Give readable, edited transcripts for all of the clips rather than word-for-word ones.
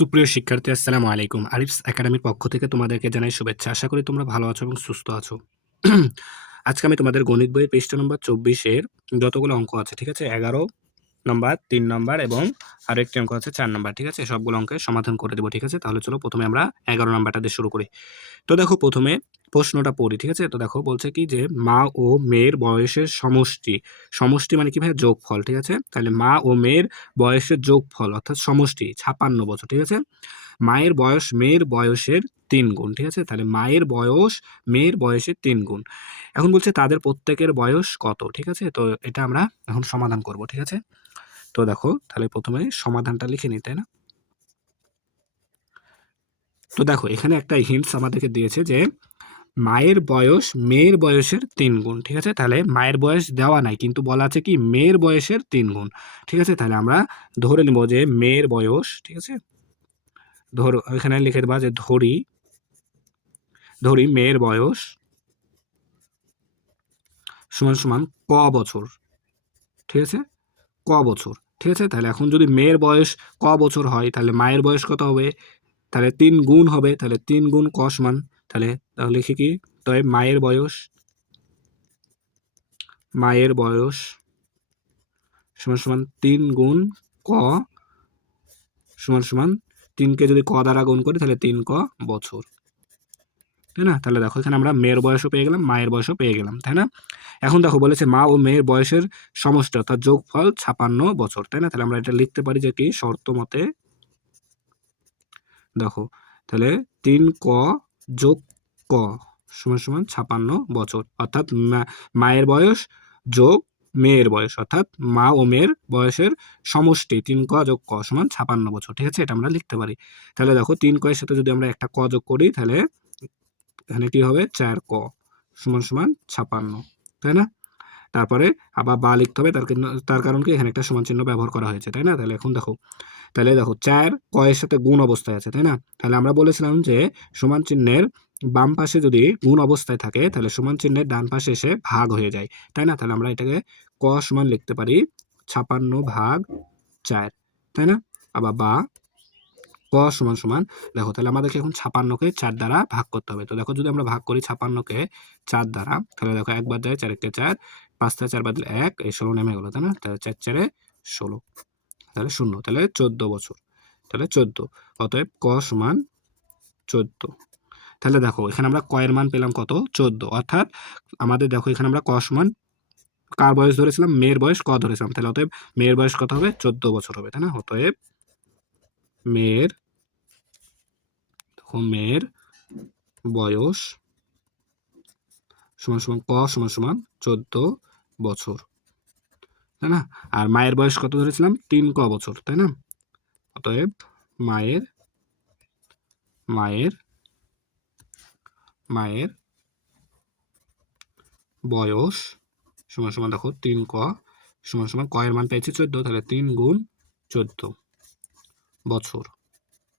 সুপ্রিয় শিক্ষার্থী, আসসালামু আলাইকুম। আরিফস একাডেমির পক্ষ থেকে তোমাদেরকে জানাই শুভেচ্ছা। আশা করি তোমরা ভালো আছো এবং সুস্থ আছো। আজকে আমি তোমাদের গণিত বইয়ের পৃষ্ঠা নম্বর ২৪ এর যতগুলো অঙ্ক আছে, ঠিক আছে? ১১ নম্বর, ৩ নম্বর এবং আরেকটি অঙ্ক আছে ৪ নম্বর, ঠিক আছে? সবগুলো অঙ্কের সমাধান করে দেব, ঠিক আছে? তাহলে চলো প্রথমে আমরা ১১ নাম্বারটা দিয়ে শুরু করি। তো দেখো প্রথমে প্রশ্নটা পড়ি, ঠিক আছে? তো দেখো বলছে কি যে মা ও মেয়ের বয়সের সমষ্টি। সমষ্টি মানে কি ভাই? যোগফল, ঠিক আছে? তাহলে মা ও মেয়ের বয়সের যোগফল অর্থাৎ সমষ্টি ৫৬ বছর, ঠিক আছে? মায়ের বয়স মেয়ের বয়সের ৩ গুণ, ঠিক আছে? তাহলে মায়ের বয়স মেয়ের বয়সের ৩ গুণ। এখন বলছে তাদের প্রত্যেকের বয়স কত, ঠিক আছে? তো এটা আমরা এখন সমাধান করব, ঠিক আছে? তো দেখো তাহলে প্রথমে সমাধানটা লিখে নিই, তাই না? তো দেখো এখানে একটা হিন্টস আমাদেরকে দিয়েছে যে মায়ের বয়স মেয়ের বয়সের ৩ গুণ, ঠিক আছে? তাহলে মায়ের বয়স দেওয়া নাই, কিন্তু বলা আছে কি মেয়ের বয়সের ৩ গুণ, ঠিক আছে? তাহলে আমরা ধরে নেব যে মেয়ের বয়স, ঠিক আছে? ধরো এখানে লিখে দেবা যে ধরি মেয়ের বয়স সমান সমান ক বছর, ঠিক আছে? ক বছর, ঠিক আছে? তাহলে এখন যদি মেয়ের বয়স ক বছর হয় তাহলে মায়ের বয়স কত হবে? তাহলে ৩ গুণ হবে, তাহলে ৩ গুণ ক সমান, তাহলে লিখি কি? তবে মায়ের বয়স সমান সমান ৩ গুণ ক সমান সমান ৩ কে যদি ক দ্বারা গুণ করি তাহলে ৩ ক বছর, তাই না? তাহলে দেখো এখানে আমরা মেয়ের বয়সও পেয়ে গেলাম, মায়ের বয়সও পেয়ে গেলাম, তাই না? এখন দেখো বলেছে মা ও মেয়ের বয়সের সমষ্টি অর্থাৎ যোগফল ৫৬ বছর, তাই না? তাহলে আমরা এটা লিখতে পারি যে কি শর্ত মতে দেখো তাহলে ৩ ক যোগ ক সমান সমান ৫৬ বছর অর্থাৎ মায়ের বয়স যোগ মেয়ের বয়স অর্থাৎ মা ও মেয়ের বয়সের সমষ্টি ৩ ক যোগ ক সমান ৫৬ বছর, ঠিক আছে? এটা আমরা লিখতে পারি। তাহলে দেখো ৩ ক এর সাথে যদি আমরা একটা ক যোগ করি তাহলে এখানে কি হবে? ৪ ক সমান সমান ৫৬, তাই না? তারপরে আবার বা লিখতে হবে, তার কারণ কি এখানে একটা সমান চিহ্ন ব্যবহার করা হয়েছে, তাই না? তাহলে দেখো ৪ ক এর সাথে গুণ অবস্থায় আছে, তাই না? তাহলে আমরা বলেছিলাম যে সমান চিহ্নের বাম পাশে যদি গুণ অবস্থায় থাকে তাহলে সমান চিহ্নের ডান পাশে এসে ভাগ হয়ে যায়, তাই না? তাহলে আমরা এটাকে ক সমান লিখতে পারি ৫৬/৪, তাই না? আবার বা ক সমান সমান দেখো তাহলে আমাদেরকে এখন ৫৬ কে ৪ দ্বারা ভাগ করতে হবে। তো দেখো যদি আমরা ভাগ করি ৫৬ কে ৪ দ্বারা তাহলে দেখো ১ বাদ যায় ৪ একে ৪, ৫ থেকে ৪ বাদ দিলে ১, এই ১৬ নেমে গেল, তাই না? তাহলে ৪ ৪ ১৬, তাহলে ০, তাহলে ১৪ বছর, তাহলে ১৪, অতএব ক সমান ১৪। তাহলে দেখো এখানে আমরা ক এর মান পেলাম কত? ১৪, অর্থাৎ আমাদের দেখো এখানে আমরা ক সমান কার বয়স ধরেছিলাম? মেয়ের বয়স ক ধরেছিলাম, তাহলে অতএব মেয়ের বয়স কত হবে? ১৪ বছর হবে, তাই না? অতএব মেয়ের মেয়ের বয়স সমান সমান ক সমান সমান ১৪ বছর, তাই না? আর মায়ের বয়স কত ধরেছিলাম? ৩ ক বছর, তাই না? অতএব মায়ের মায়ের মায়ের বয়স সমান সমান দেখো ৩ ক সমান সমান ক এর মান পেয়েছি ১৪, তাহলে ৩ গুণ ১৪ বছর,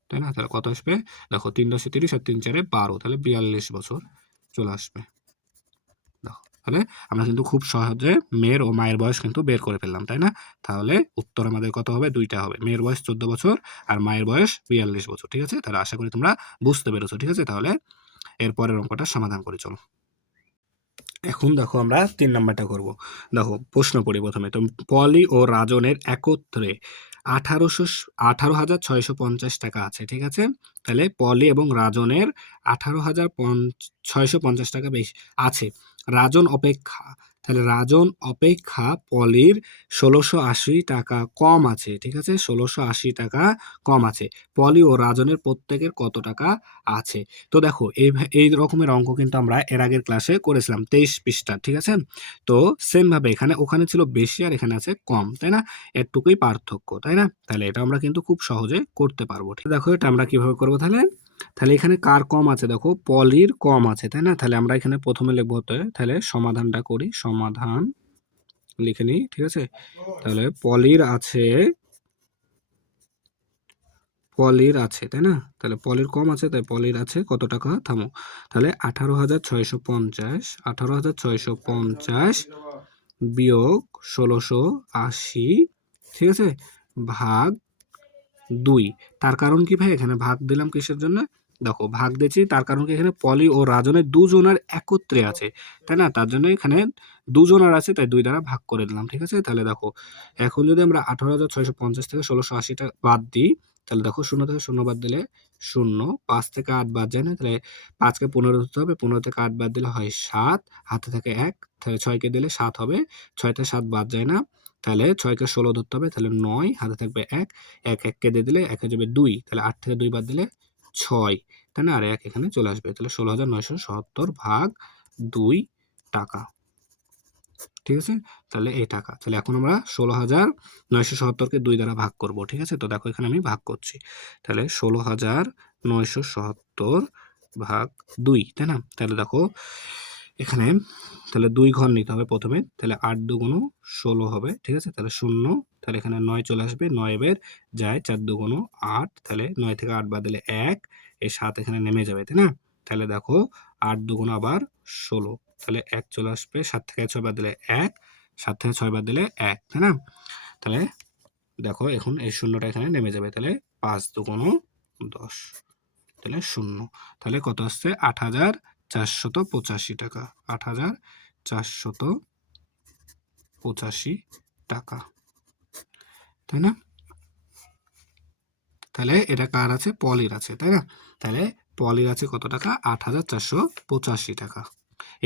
তাই না? তাহলে কত আসবে? দেখো ৩ × ৩০ আর ৩ × ৪ = ১২, তাহলে ৪২ বছর চলে আসবে। দেখো তাহলে আমরা কিন্তু খুব সহজে মেয়ের ও মায়ের বয়স কিন্তু বের করে ফেললাম, তাই না? তাহলে উত্তর আমাদের কত হবে? ২টা হবে। মেয়ের বয়স ১৪ বছর আর মায়ের বয়স ৪২ বছর, ঠিক আছে? তাহলে আশা করি তোমরা বুঝতে পেরেছো, ঠিক আছে? তাহলে এর পরের অঙ্কটা সমাধান করি চলো। এখন দেখো আমরা ৩ নাম্বারটা করব। দেখো প্রশ্ন পড়ি প্রথমে। তো পলি ও রাজনের একত্রে ১৮,৬৫০ টাকা আছে, ঠিক আছে? তাহলে পলি এবং রাজনের ১৮,৬৫০ টাকা বেশি আছে। রাজন অপেক্ষা পলির ১৬৮০ টাকা কম আছে, ঠিক আছে? ১৬৮০ টাকা কম আছে। পলি ও রাজনের প্রত্যেকের কত টাকা আছে? তো দেখো এই রকমের অঙ্ক কিন্তু আমরা এর আগের ক্লাসে করেছিলাম ২৩ পৃষ্ঠা, ঠিক আছে? তো সেম ভাবে ওখানে ছিল বেশি আর এখানে আছে কম, তাই না? এটুকুই পার্থক্য, তাই না? তাহলে এটা আমরা কিন্তু খুব সহজে করতে পারবো। ঠিক দেখো এটা আমরা কিভাবে করবো তাহলে এখানে কার কম আছে? দেখো পলির কম আছে, তাই না? তাহলে আমরা এখানে প্রথমে লিখবো তাহলে সমাধানটা করি, সমাধান লিখে নিই, ঠিক আছে? তাহলে পলির আছে, তাই না? তাহলে পলির কম আছে, তাই পলির আছে কত টাকা? থামো, তাহলে ১৮,৬৫০ বিয়োগ ১৬৮০, ঠিক আছে, ভাগ 2। তার কারণ কি ভাই? এখানে ভাগ দিলাম কিসের জন্য? দেখো ভাগ দিয়েছি তার কারণ কি এখানে পলি ও রাজনের দুজনের একত্রে আছে, তাই না? তার জন্য এখানে দুজনের আছে তাই 2 দ্বারা ভাগ করে দিলাম, ঠিক আছে? তাহলে দেখো এখন যদি আমরা 18,650 থেকে 1680 টা বাদ দিই, তাহলে দেখো 0 থেকে 0 বাদ দিলে 0, 5 থেকে 8 বাদ যায় না, তাহলে 5 কে 15 ধরতে হবে, 15 থেকে 8 বাদ দিলে হয় 7, হাতে থাকে 1, তাহলে 6 কে দিলে 7 হবে, 6 থেকে 7 বাদ যায় না, তাহলে 6 কে 16 ধরতে হবে, তাহলে 9, হাতে থাকবে 1, 1 কে দিয়ে দিলে 1 হয়ে যাবে 2, তাহলে 8 থেকে 2 বাদ দিলে 6, তাই না? আর 1 এখানে চলে আসবে, তাহলে 16,977 ভাগ 2 টাকা, ঠিক আছে? তাহলে এই টাকা, তাহলে এখন আমরা 16,977 কে 2 দ্বারা ভাগ করব, ঠিক আছে? তো দেখো এখানে আমি ভাগ করছি, তাহলে 16,977 ভাগ 2, তাই না? তাহলে দেখো এখানে তাহলে 2 ঘর নিতে হবে প্রথমে, তাহলে 8 দুগুণ 16 হবে, ঠিক আছে? তাহলে 0, তাহলে এখানে 9 চলে আসবে, 9 এর যায় 4 দুগুণ 8, তাহলে 9 থেকে 8 বাদ দিলে 1, এই 7 এখানে নেমে যাবে, তাই না? তাহলে দেখো 8 দুগুণ আবার 16, তাহলে 1 চলে আসবে, 7 থেকে 6 বাদ দিলে 1, 7 থেকে 6 বাদ দিলে 1, তাই না? তাহলে দেখো এখন এই শূন্যটা এখানে নেমে যাবে, তাহলে 5 দুগুণ 10, তাহলে 0, তাহলে কত আসছে? 8,485 টাকা, 8,485 টাকা, তাই না? তাহলে এটা কার আছে? পলির আছে, তাই না? তাহলে পলির আছে কত টাকা? 8,485 টাকা।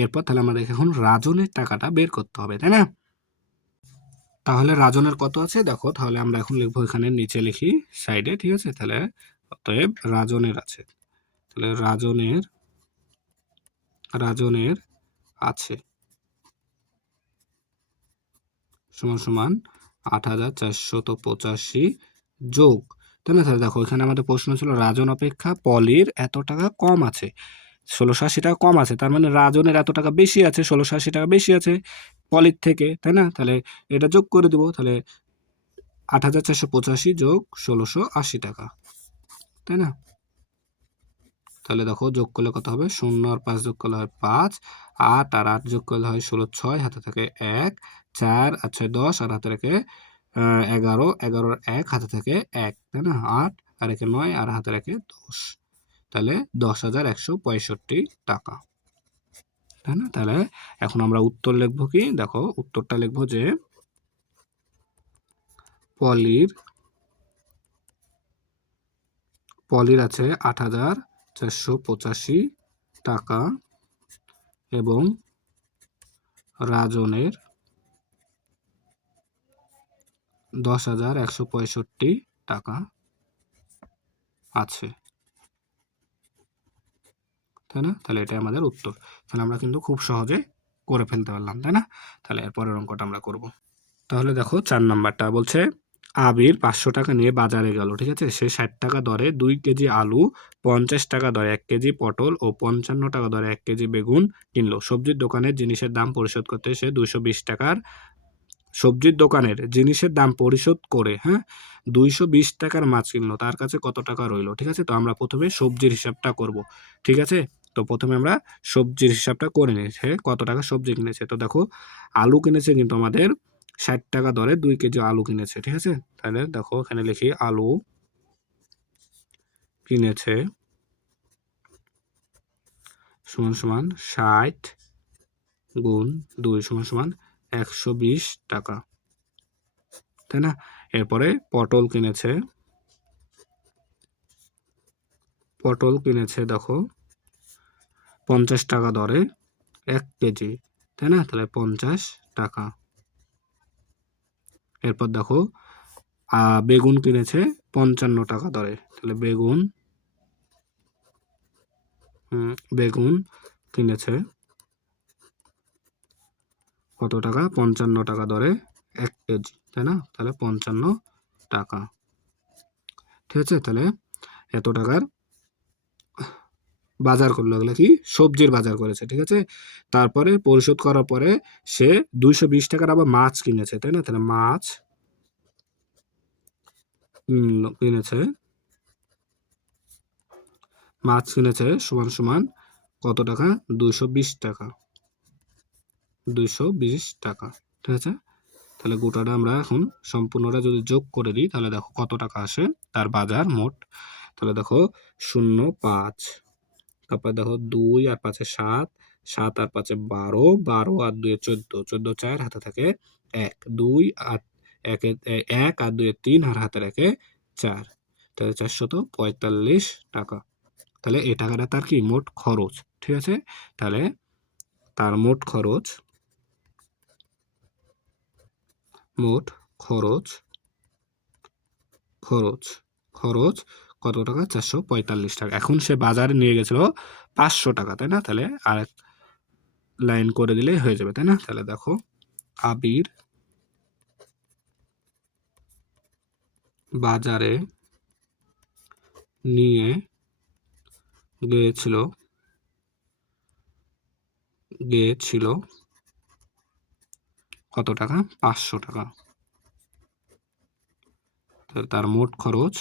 এরপর তাহলে আমাদের এখন রাজনের টাকাটা বের করতে হবে, তাই না? তাহলে রাজনের কত আছে দেখো, তাহলে আমরা এখন লিখবো এখানে নিচে লিখি সাইডে, ঠিক আছে? তাহলে অতএব রাজনের আছে, তাহলে রাজনের আছে সমান সমান 8,485 যোগ, তাই না? তাহলে দেখো এখানে আমাদের প্রশ্ন ছিল রাজন অপেক্ষা পলির এত টাকা কম আছে, 1680 টাকা কম আছে, তার মানে রাজনের এত টাকা বেশি আছে, 1680 টাকা বেশি আছে পলির থেকে, তাই না? তাহলে এটা যোগ করে দিব, তাহলে 8,485 যোগ 1680 টাকা, তাই না? তাহলে দেখো যোগ করলে কত হবে? 0 আর 5 যোগ করলে হয় 5, 8 আর 8 যোগ করলে হয় 16, 6 হাতে থাকে 1, 4 আর 6 10, আর হাতে থাকে 11, 11 আর 1 হাতে থাকে 1, তাই না? 8 আর 1 9 আর হাতে রাখে 10, তাহলে 10,165 টাকা, তাই না? তাহলে এখন আমরা উত্তর লিখবো কি? দেখো উত্তরটা লিখবো যে পলির আছে 8,485 টাকা এবং রাজনের 10,165 টাকা আছে, তাই না? তাহলে এটাই আমাদের উত্তর। তাহলে আমরা কিন্তু খুব সহজে করে ফেলতে পারলাম, তাই না? তাহলে এরপরের অঙ্কটা আমরা করব। তাহলে দেখো 4 নাম্বারটা বলছে আবির 500 টাকা নিয়ে বাজারে গেল, ঠিক আছে? সে 60 টাকা দরে 2 কেজি আলু, 50 টাকা দরে 1 কেজি পটল ও 55 টাকা দরে 1 কেজি বেগুন কিনলো। সবজির দোকানের জিনিসের দাম পরিশোধ করতে সে 220 টাকার সবজির দোকানের জিনিসের দাম পরিশোধ করে, হ্যাঁ, 220 টাকার মাছ কিনলো, তার কাছে কত টাকা রইলো, ঠিক আছে? তো আমরা প্রথমে সবজির হিসাবটা করব, ঠিক আছে? তো প্রথমে আমরা সবজির হিসাবটা করে নিই, সে কত টাকা সবজি কিনেছে। তো দেখো আলু কিনেছে কিন্তু আমাদের 60 টাকা দরে 2 কেজি আলু কিনেছে, ঠিক আছে? তাহলে দেখো এখানে লিখি আলু কিনেছে সমান সমান 60 গুণ 2 সমান সমান 120 টাকা, তাই না? এরপরে পটল কিনেছে দেখো 50 টাকা দরে 1 কেজি, তাই না? তাহলে 50 টাকা। এরপর দেখো বেগুন কিনেছে 55 টাকা দরে, তাহলে বেগুন কিনেছে কত টাকা? 55 টাকা দরে 1 কেজি, তাই না? তাহলে 55 টাকা, ঠিক আছে? তাহলে এত টাকার বাজার করলো, এগুলো কি? সবজির বাজার করেছে, ঠিক আছে? তারপরে পরিশোধ করার পরে সে 220 টাকার আবার মাছ কিনেছে, তাই না? তাহলে মাছ কিনেছে সমান সমান কত টাকা? 220 টাকা, 220 টাকা, ঠিক আছে? তাহলে গোটাটা আমরা এখন সম্পূর্ণটা যদি যোগ করে দিই তাহলে দেখো কত টাকা আসে তার বাজার মোট। তাহলে দেখো 0,5, তারপর দেখো 2 আর 5 এ 7, 7 আর 5 এ 12, 12 আর 2 এ 14, 14 4 হাতে থাকে 1, 2 আর 1 1 আর 2 এ 3 আর হাতে রাখে 4, তাহলে 445 টাকা। তাহলে এই টাকাটা তার কি মোট খরচ, ঠিক আছে। তাহলে তার মোট খরচ খরচ খরচ কত টাকা? 445 টাকা। এখন সে বাজারে নিয়ে গেছিল 500 টাকা, তাই না? তাহলে আরেক লাইন করে দিলেই হয়ে যাবে, তাই না? তাহলে দেখো আবির বাজারে নিয়ে গিয়েছিল কত টাকা? 500 টাকা। তাহলে তার মোট খরচ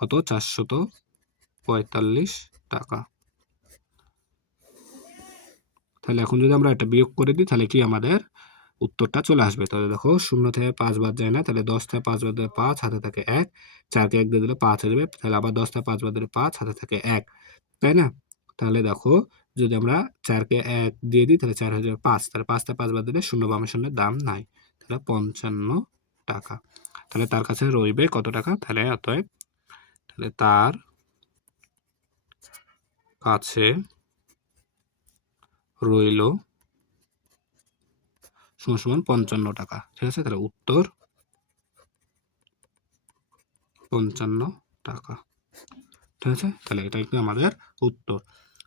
কত? 445 টাকা। তাহলে এখন যদি আমরা এটা বিয়োগ করে দিই তাহলে কি আমাদের উত্তরটা চলে আসবে। তাহলে দেখো 0 থেকে 5 বাদ যায় না, তাহলে 10 থেকে 5 বাদ দিলে 5, হাতে থাকে 1, 4 কে 1 দিয়ে দিলে 5 হয়ে যাবে, তাহলে আবার 10 থেকে 5 বাদ দিলে 5, হাতে থাকে 1, তাই না? তাহলে দেখো যদি আমরা 4 কে 1 দিয়ে দিই তাহলে 4 হয়ে যাবে 5, তাহলে 5 থেকে 5 বাদ দিলে শূন্য বামে শূন্যের দাম নাই, তাহলে 55 টাকা। তাহলে তার কাছে রইবে কত টাকা? তাহলে অতএব তাহলে তার কাছে রইল সমান 55 টাকা, ঠিক আছে। তাহলে উত্তর 55 টাকা, ঠিক আছে। তাহলে এটাই কি আমাদের উত্তর,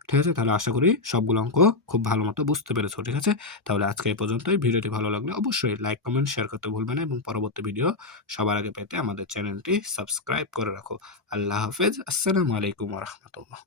ঠিক আছে। তাহলে আশা করি সবগুলো অঙ্ক খুব ভালো মতো বুঝতে পেরেছো, ঠিক আছে। তাহলে আজকে এই পর্যন্তই। ভিডিওটি ভালো লাগলে অবশ্যই লাইক, কমেন্ট, শেয়ার করতে ভুলবে না এবং পরবর্তী ভিডিও সবার আগে পেতে আমাদের চ্যানেলটি সাবস্ক্রাইব করে রাখো। আল্লাহ হাফেজ। আসসালামু আলাইকুম ওয়া রাহমাতুল্লাহ।